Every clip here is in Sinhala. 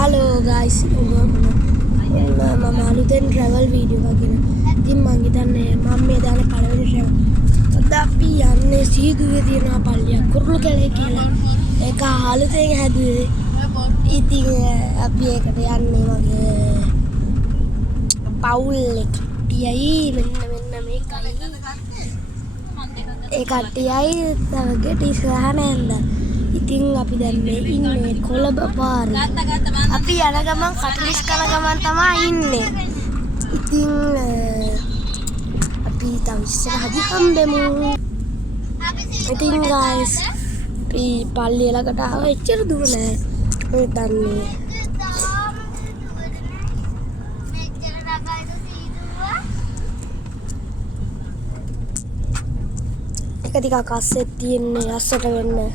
Hello guys, මම අලුතෙන් travel video එකක් ගෙන. ඉතින් මං හිතන්නේ මම මේ දාන පළවෙනි travel. අද අපි යන්නේ සීදුවේ තියෙන පල්ලියක් කුරුළු කැලේ කියලා. ඒක අලුතෙන් හැදුවේ. ඉතින් අපි ඒකට යන්නේ වගේ පවුල් එකටයි මෙන්න මේකයි. ඒ කට්ටියයි තවගෙට ඉස්සරහ නැන්දා. ඉතින් අපි දැන් මේ ඉන්නේ කොළඹ පාරේ. අපි යන ගමන් කටලිස් කන ගමන් තමයි ඉන්නේ. ඉතින් අපි තව ඉස්සරහදී හම්බෙමු. ඉතින් guys අපි පල්ලිය ළඟට ආව එච්චර දුර නෑ. ඔය දන්නේ. එක ටිකක් අස්සෙත් තියෙන්නේ අස්සට වෙන්නේ.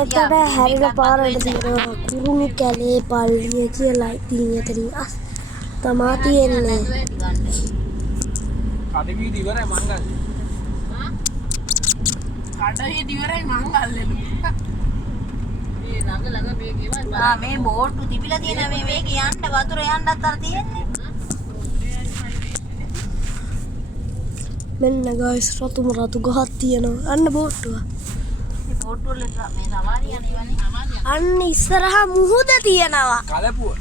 එතට හැරින පාරට තියෙනවා කුරුණු කැලේ පල්ලිය කියලා. ඉතින් එතනින් තමා තියෙන්නේ. කඩවීදි ඉවරයි මංගල්. කඩවීදි ඉවරයි මංගල්. මේ ළඟ මේ ගෙවල් මේ බෝට්ටු තිබිලා තියෙන මේක යන්න වතුර යන්නත් අර තියෙන්නේ. මෙන්න guys රතු ගහක් තියෙනවා. අන්න බෝට්ටුව. අන්න ඉස්සරහ මුහුද තියෙනවා. කලපුව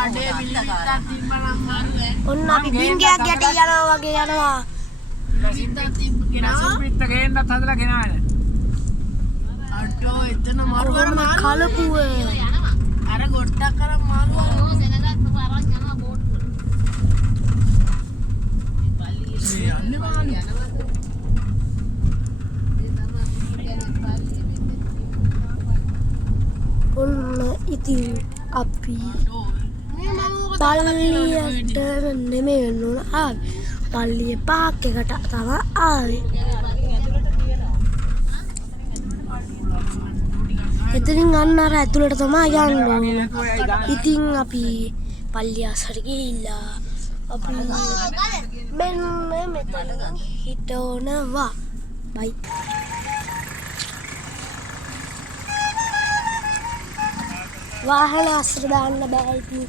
අඩේ මිලිටක් තිබ්බනම් මාරුවේ. ඔන්න අපි බින්ගයක් ගැටි යනවා වගේ යනවා. පිට ගේන්නත් හදලා ගෙනාවේ. අඩෝ එතන මාරුවර කලපුව. අර ගොඩක් කරන් මාරුවර. සෙනගත් පාරක් යනවා බෝට්ටුව. මේ යන්නේ මාළු. ඔන්න ඉතින් අපි පල්ලියට නෙමෙයි වෙන්න ආවේ. පල්ලිය පාක් එකට තමයි ආවේ. එතනින් අන්න අර ඇතුළට තමයි යන්නේ. ඉතින් අපි පල්ලිය අසර ගිහිල්ලා අපි මෙන්න මෙතන හිටවනවා. බයි. වාහන අස්සට දාන්න බෑ. ඉතින්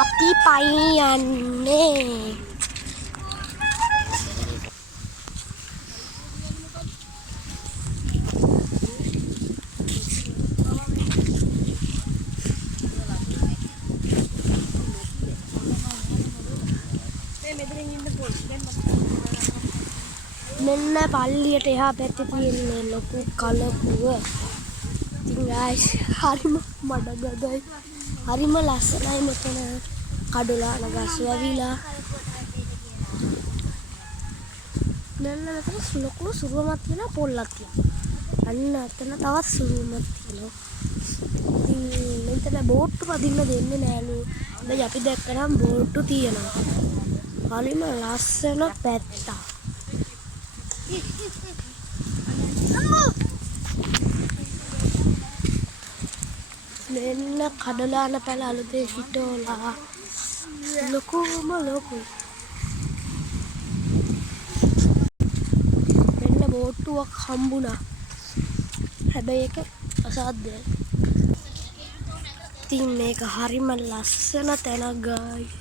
අපි පයින් යන්නේ. මෙන්න පල්ලියට එහා පැත්තේ තියෙන්නේ ලොකු කලපුව. ඉතින් guys හරිම මඩගදයි. හරිම ලස්සනයි මෙතන. කඩොලාන ගස් වැවිලා. මෙන්න මෙතන ලොකු සුරුවමක් තියෙනවා පොල්ලක් තියෙනවා. අන්න එතන තවත් සුරුවමක් තියෙනවා. ඉතින් මෙතන බෝට්ටු පදින්න දෙන්නේ නෑලු. දැන් අපි දැක්කනම් බෝට්ටු තියෙනවා. හරිම ලස්සන පැත්තක්. මෙන්න කඩලාන පැල අලුතේ හිටෝලා ලොකුම ලොකුයි. මෙන්න බෝට්ටුවක් හම්බුණා. හැබැයි ඒක අසාධ්‍යයි. ඉතින් මේක හරිම ලස්සන තැනක් guys.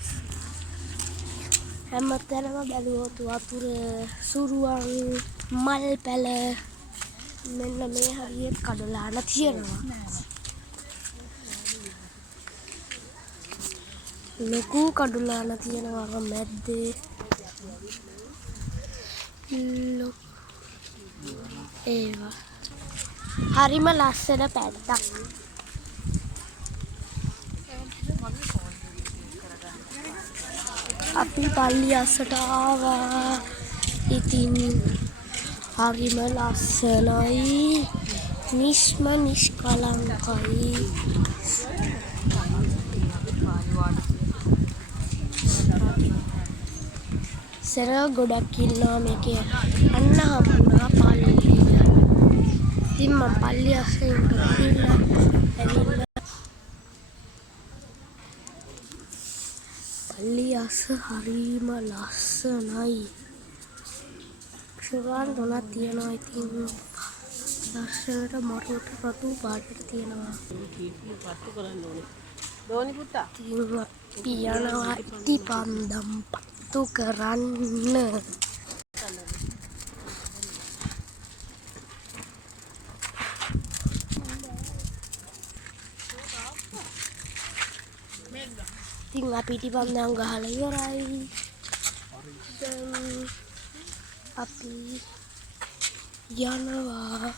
හැම තැනම බැලුවොත් වතුර, සුරුවන්, මල් පැල මෙන්න මේ හරියට කඩලාන තියෙනවා. ලොකු කඩුලාන තියෙනවා මැද්දේ. ඒවා හරිම ලස්සන පැත්තක්. අපි පල්ලිය අස්සට ආවා. ඉතින් හරිම ලස්සනයි. නිෂ්කලංකයි. සරව ගොඩක් ඉන්නවා මේකේ. අන්න හම්බුණා පල්ලිය. ඉතින් මම පල්ලිය අස්සෙන් ගිහිල්ලා ඇවිල්ලා පල්ලිය අස්ස හරිම ලස්සනයි. ශුරුවන් තුනක් තියෙනවා. ඉතින් ලස්සනට මරුවට රතු පාටට තියෙනවා. ඉතින් අපි යනවා ඉටිපන්දම් පත්තු කරන්න. ඉතින් අපි ඉටිපන්දම් ගහලා ඉවරයි. දැන් අපි යනවා.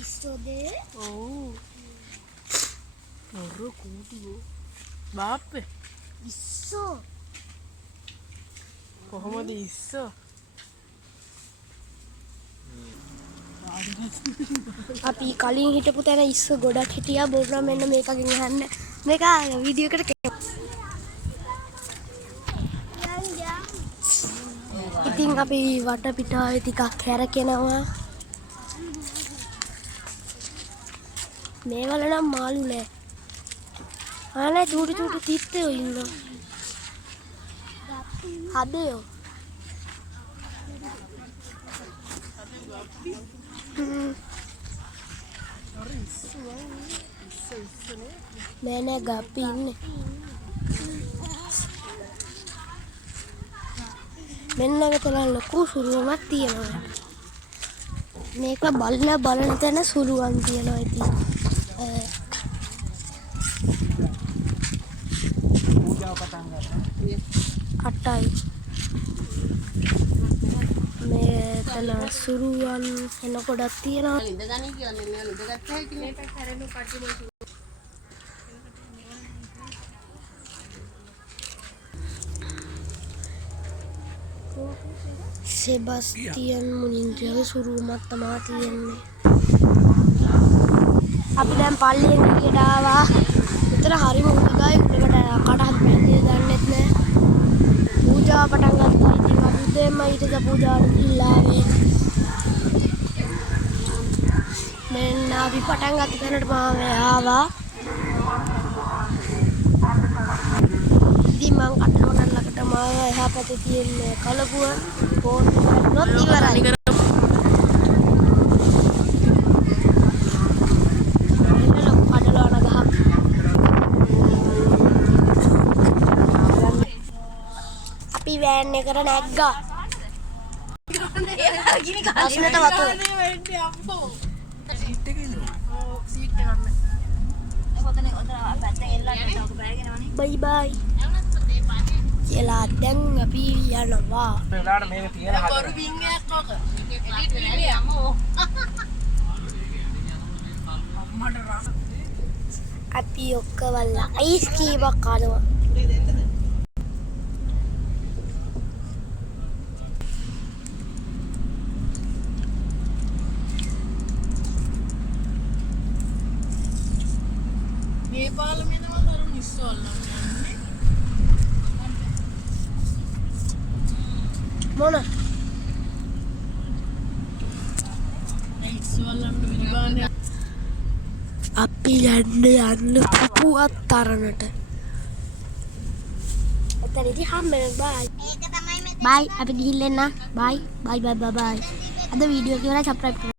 ඉස්සෝදේ ඔව් මොරු කූටියෝ බාප්පේ ඉස්සෝ කොහොමද ඉස්සෝ අපි කලින් හිටපු තැන ඉස්සෝ ගොඩක් හිටියා. බොරුනා මෙන්න මේකකින් අහන්න. මේක වීඩියෝ එකට ඉතින් අපි වටපිටාවේ ටිකක් හැරකෙනවා. මේවල නම් මාළු නෑ. ආනේ චූටි චූටි තිත්තයෝ ඉන්නවා. හදයෝ. නෑ නෑ ගප්පි ඉන්නේ. මෙන්න මෙතන ලොකු සුළුවමක් තියෙනවා. මේක බලන තැන සුළුවන් තියෙනවා. ඉතින් අටයි මෙතන සුළුවන් එන ගොඩක් තියෙනවා. ඉඳගනි කියලා මෙන්න ඉඳගත්ත හැකි මේක කරනු කඩිමු සෙබස්තියන් මුනින්ගේ සුරුවමක් තමා තියෙන්නේ. අපි දැන් පල්ලියෙන් එළියට ආවා. විතර හරිම උඩගයි උඩකට කටහත් පැහැදිලි දන්නෙත් නෑ. පූජාව පටන් ගත්තා. ඉතින් අපි දෙන්න ඊට පූජාවට ගිහිල්ලා ආවේ. මෙන්න අපි පටන් ගත්ත තැනට මම ආවා. ඉතින් මං කටුවන ළඟට මාව එහා පැත්තේ තියෙන කලපුව පොට්ටු ගන්නොත් ඉවරයි. අපි වෑන් එකට නැග්ගා. අස්නට වතුර. සීට් එකේ ඉන්න. ඔව් සීට් එක ගන්න. ඔතන පැත්තෙන් එල්ලන්න තව බෑගෙන යවනේ. බයි බයි. කියලා දැන් අපි යනවා. වෙලාවට මේක තියලා හදන්න. බොරු බින්ගයක් ඕක. එඩිට් වීඩියෝ අම්මෝ. අම්මට රස. අපි ඔක්කොවල අයිස් කීමක් කනවා. මේ පාලම යනවා කරුණ ඉස්සෝල්ලා යන්නේ. මොන ඉස්සෝල්ලා විවානේ අපි යන්න පුපුවත් තරනට. එතනදී හම්බෙන්න බයි. ඒක තමයි මේ බයි අපි ගිහින් එන්න. බයි බයි බයි බයි. අද වීඩියෝ එක ඉවරයි. සබ්ස්ක්‍රයිබ් කරන්න.